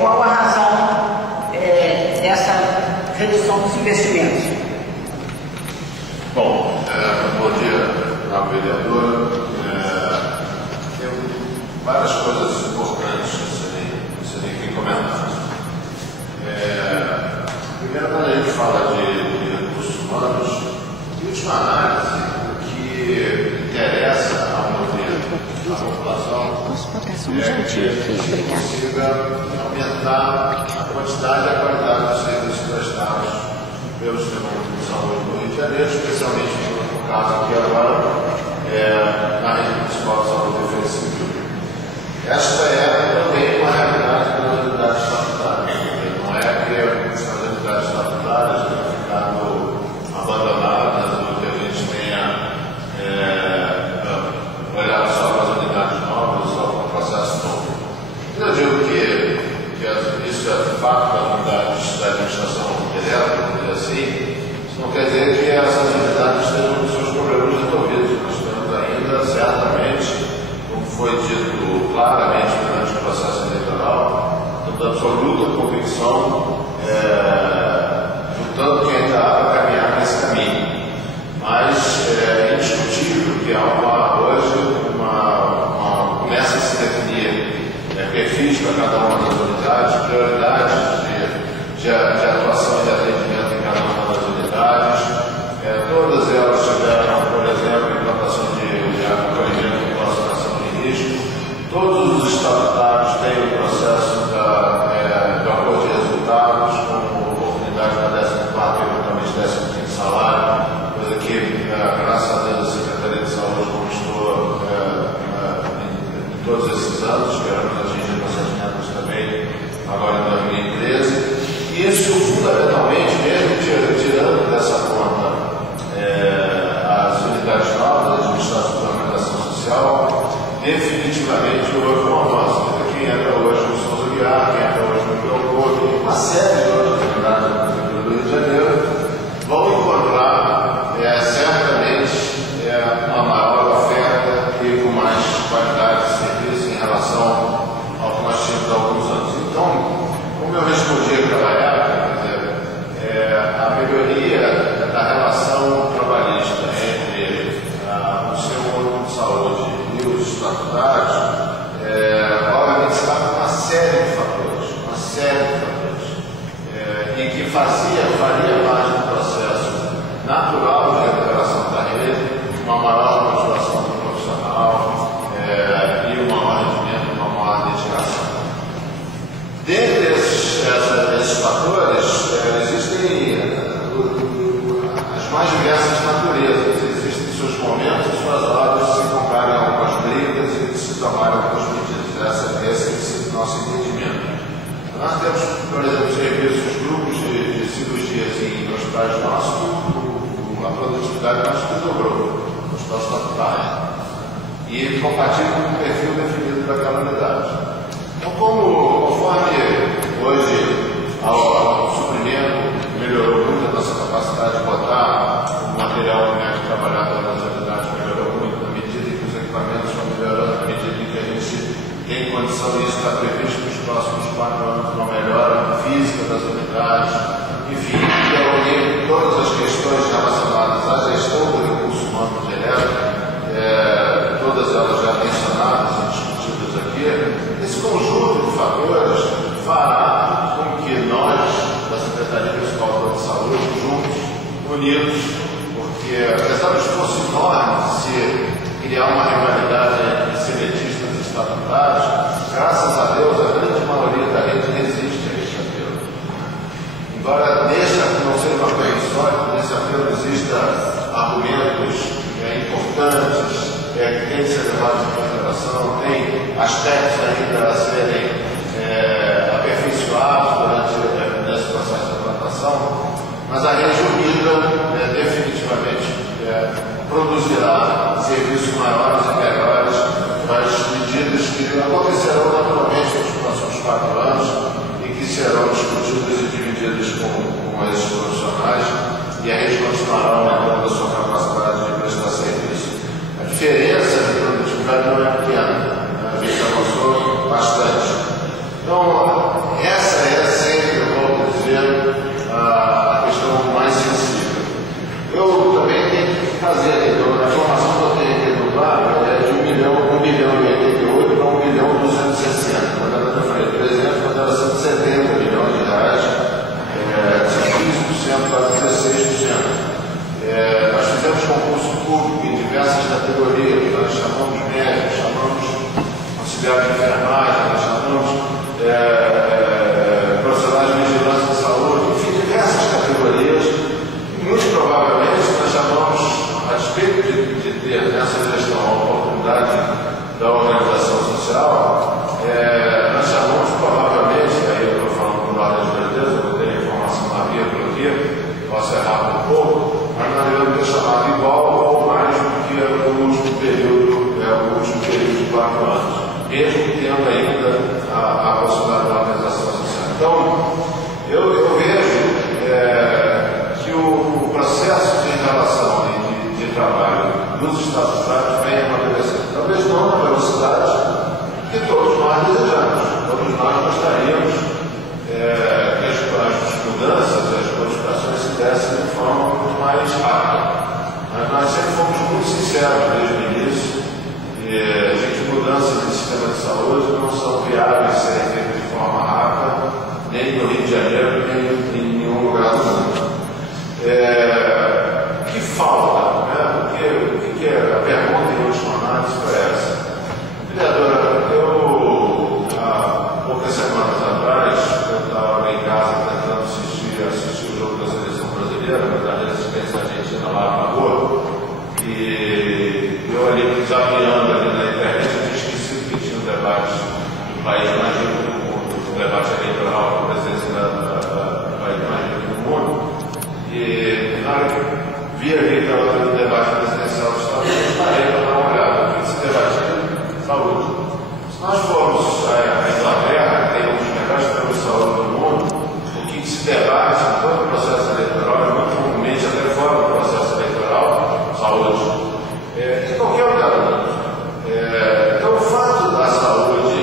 qual a razão dessa redução dos investimentos? Bom, bom dia, vereadora. Tem várias coisas importantes a serem aqui comentadas. Primeiro, quando a gente fala de recursos humanos, em última análise, o que interessa ao movimento da população é que a gente consiga aumentar a quantidade e a qualidade dos serviços prestados pelo sistema de saúde do Rio de Janeiro, especialmente no caso aqui agora, na rede municipal de saúde defensiva. Esta é também uma realidade das unidades estatutárias. Não é que as unidades estatutárias tenham ficado abandonadas ou que a gente tenha olhado só para as unidades novas, só para o processo novo. Eu digo que isso é fato das unidades da administração direta, vamos dizer assim. Isso não quer dizer que essas unidades tenham os seus problemas resolvidos. Nós temos ainda, certamente, como foi dito claramente durante o processo eleitoral, temos absoluta convicção lutando quem está a caminhar nesse caminho. Mas é indiscutível que há hoje começa a se definir perfis para cada uma das unidades, prioridades de atuação e de atendimento em cada uma das unidades. Todas elas tiveram, por exemplo, implantação de acolhimento e classificação de risco. Todos os estatutários têm o processo do acordo de resultados, com oportunidade para 14º e eventualmente 15º salário, coisa que, graças a Deus, a Secretaria de Saúde conquistou em todos esses anos, esperamos atingir nossas metas também agora em 2013. E isso, fundamentalmente, mesmo tirando dessa conta as unidades novas, a administração de organização social, definitivamente houve um avanço. Quem entra hoje no Souza Guiar, quem entra hoje no Biocor, uma série de outras unidades do Rio de Janeiro, vão encontrar certamente uma maior oferta e com mais qualidade de serviço em relação ao que nós tínhamos há alguns anos. Então, como eu respondi aquela época, a melhoria da relação trabalhista entre o sistema único de saúde e os estatutários, obviamente se dá por uma série de fatores, e que faria parte do processo natural de recuperação da rede, uma maior motivação do profissional e um maior rendimento, uma maior dedicação. Dentre esses fatores, existem as mais diversas naturezas, existem seus momentos e suas horas de se comprarem algumas brigas e de se tomarem algumas medidas. Esse é o nosso entendimento. Nós temos, por exemplo, serviços, grupos de cirurgias em hospitais nossos, a produtividade nossa dobrou no hospital estatutário, e compatível com o perfil definido daquela unidade. Então, conforme hoje o suprimento melhorou muito a nossa capacidade de botar o material médico trabalhado nas unidades, melhorou muito, à medida que os equipamentos vão melhorando, à medida que a gente tem condição, e isso está previsto nos próximos 4 anos, uma melhora física das unidades, enfim, reunir todas as questões relacionadas à gestão do recurso humano direto, todas elas já mencionadas e discutidas aqui. Esse conjunto de fatores fará com que nós, da Secretaria Municipal de Saúde, juntos, unidos, porque apesar do esforço enorme de se criar uma rivalidade entre sedentistas e estatutários, graças a Deus, a grande maioria da rede resiste a este apelo. Embora nesse não seja uma coisa histórica, nesse apelo existam argumentos importantes, que têm que ser levados em consideração, tem aspectos ainda a serem aperfeiçoados durante esse processo de implantação, mas a rede unida definitivamente Então, essa é sempre, eu vou dizer, a questão mais sensível. Eu também tenho que fazer, a informação que eu tenho aqui no plano é de 1 bilhão e 88 para 1 bilhão e 260. Na verdade, eu falei 300, mas era 170 milhões de reais, de 15% para 16%. Nós fizemos concurso público em diversas categorias, nós chamamos médicos, chamamos auxiliar de enfermagem, nós chamamos profissionais de vigilância de saúde, enfim, diversas categorias. Muito provavelmente nós chamamos, a despeito de ter nessa gestão a oportunidade da organização social, nós chamamos provavelmente, aí eu estou falando com ordem de grandeza, eu vou ter a informação na vírgula aqui, posso errar um pouco, mas nós devemos ter chamado igual ou mais do que o último período de 4 anos, mesmo tendo ainda a possibilidade da organização social. Então, eu vejo que o processo de relação de trabalho dos estatutários vem amadurecendo. Talvez não na velocidade que todos nós desejamos, todos nós gostaríamos que as mudanças, as modificações se dessem de forma muito mais rápida. Mas nós sempre fomos muito sinceros desde o início, e mudanças no sistema de saúde não são viáveis de serem feitas de forma rápida, nem no Rio de Janeiro, nem em nenhum lugar do mundo. O que falta? Né? O que é? A pergunta em última análise foi essa. Vereadora, há poucas semanas atrás, eu estava em casa tentando assistir o jogo da seleção brasileira, mas a resistência argentina lá na rua, e eu ali desafiando ali na internet, eu tinha esquecido que tinha um debate do país mais rico do mundo, um debate eleitoral com a presença do país mais rico do mundo, e na hora que vi ali que estava tendo um debate presidencial dos Estados Unidos, parei para dar uma olhada, o que se debatia? Saúde. Se nós formos à Inglaterra, que tem um dos melhores planos de saúde do mundo, o que se debate em todo o processo eleitoral, e muito comumente até fora do processo eleitoral, saúde. Em qualquer lugar do mundo. Então, o fato da saúde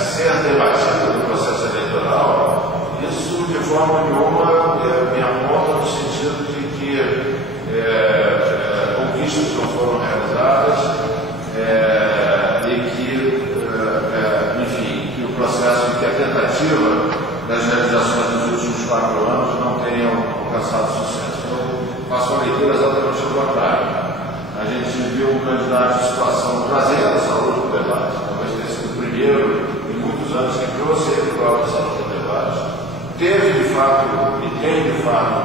ser debatida no processo eleitoral, isso de forma nenhuma me aponta no sentido de que conquistas não foram realizadas e que, enfim, que o processo, que a tentativa das realizações dos últimos 4 anos não tenham alcançado sucesso. Eu faço uma leitura exatamente ao contrário. A gente viu um candidato de situação trazendo a saúde para o debate, talvez tenha sido o primeiro em muitos anos que trouxe a própria saúde para o debate. Teve de fato, e tem de fato,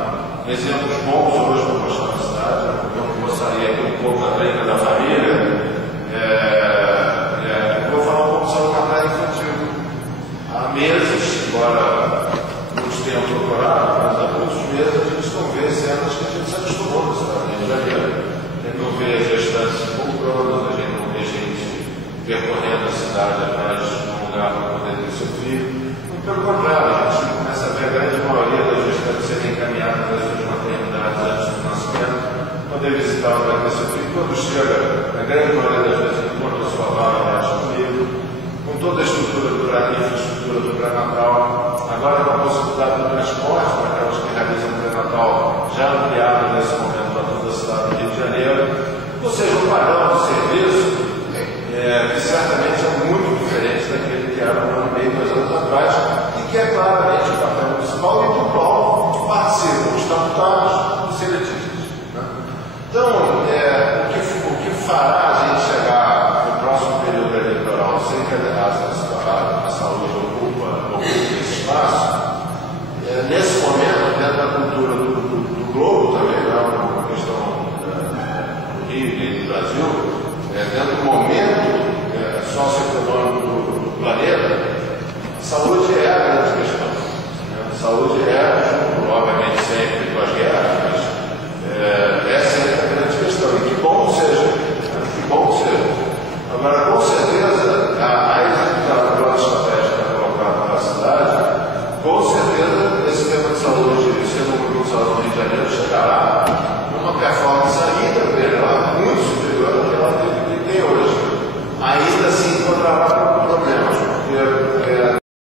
exemplos bons hoje para mostrar na cidade. Eu gostaria aqui um pouco da clínica da família. Vou falar um pouco de saúde materna infantil. Há meses, embora muitos tenham procurado, mas há muitos meses a gente não vê cenas que a gente se acostumou na cidade do Rio de Janeiro. A gente não vê gestantes comprando, a gente não vê gente percorrendo a cidade atrás de um lugar para poder ter seu filho. Pelo contrário, a gente começa a ver a grande maioria das gestantes serem encaminhadas das suas maternidades antes do nascimento, poder visitar o lugar do seu filho. Quando chega, a grande maioria das vezes, encontra a sua vaga abaixo do livro, com toda a estrutura do infraestrutura do pré-natal, agora com a possibilidade do transporte para aquelas que realizam o pré-natal já ampliado nesse momento para toda a cidade do Rio de Janeiro, ou seja, um padrão de serviço que certamente é muito diferente daquele que era um ano e meio, 2 anos atrás, e que é claro